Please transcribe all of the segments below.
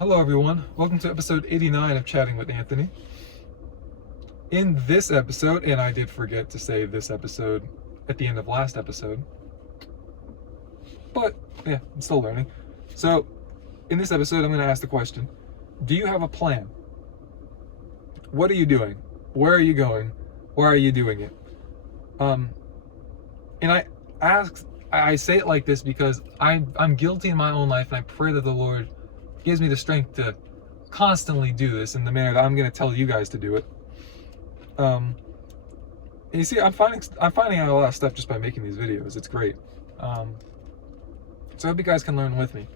Hello everyone, welcome to episode 89 of Chatting with Anthony. In this episode, and I did forget to say this episode at the end of last episode, but yeah, I'm still learning. So, in this episode, I'm going to ask the question, do you have a plan? What are you doing? Where are you going? Why are you doing it? And I say it like this because I'm guilty in my own life, and I pray that the Lord gives me the strength to constantly do this in the manner that I'm going to tell you guys to do it. And you see, I'm finding out a lot of stuff just by making these videos. It's great. So I hope you guys can learn with me.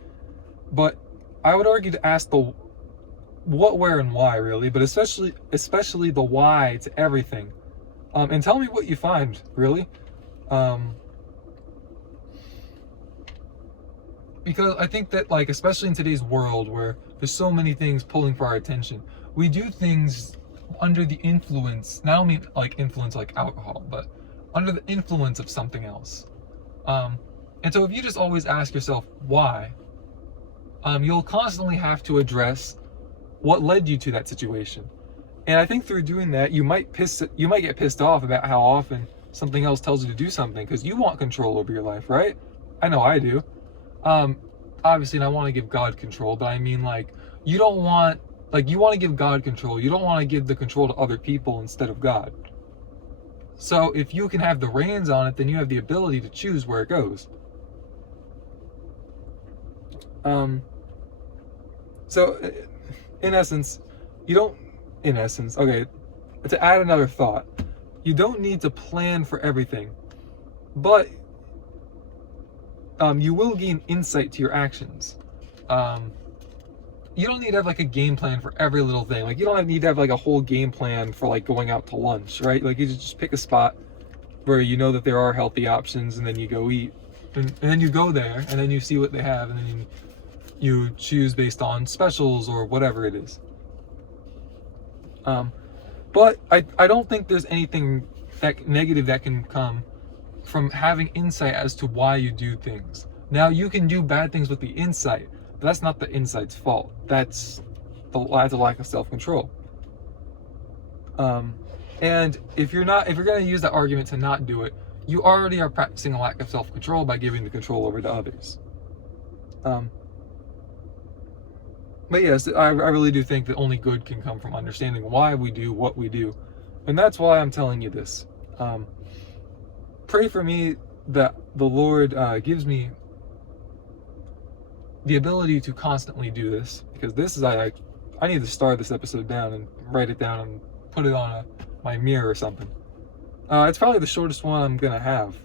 But I would argue to ask the what, where, and why, really, but especially the why to everything. And tell me what you find, really. Because I think that, like, especially in today's world where there's so many things pulling for our attention, we do things under the influence, not only like influence like alcohol, but under the influence of something else. And so if you just always ask yourself why, you'll constantly have to address what led you to that situation. And I think through doing that, you might get pissed off about how often something else tells you to do something, because you want control over your life, right? I know I do. Obviously, and I want to give God control, but I mean, like, you want to give God control. You don't want to give the control to other people instead of God. So if you can have the reins on it, then you have the ability to choose where it goes. So in essence, okay, to add another thought, you don't need to plan for everything, but you will gain insight to your actions. You don't need to have like a game plan for every little thing. Like, you don't need to have like a whole game plan for like going out to lunch, right? Like, you just pick a spot where you know that there are healthy options, and then you go eat, and then you go there, and then you see what they have, and then you choose based on specials or whatever it is. But I don't think there's anything that negative that can come from having insight as to why you do things. Now, you can do bad things with the insight, but that's not the insight's fault. That's a lack of self-control. And if you're going to use that argument to not do it, you already are practicing a lack of self-control by giving the control over to others. But yes, I really do think that only good can come from understanding why we do what we do. And that's why I'm telling you this. Pray for me that the Lord gives me the ability to constantly do this, because this is, I need to start this episode down and write it down and put it on my mirror or something. It's probably the shortest one I'm gonna have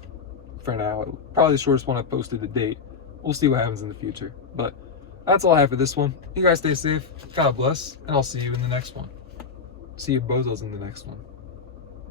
for now. Probably the shortest one I've posted to date. We'll see what happens in the future. But that's all I have for this one. You guys stay safe. God bless, and I'll see you in the next one. See you bozos in the next one.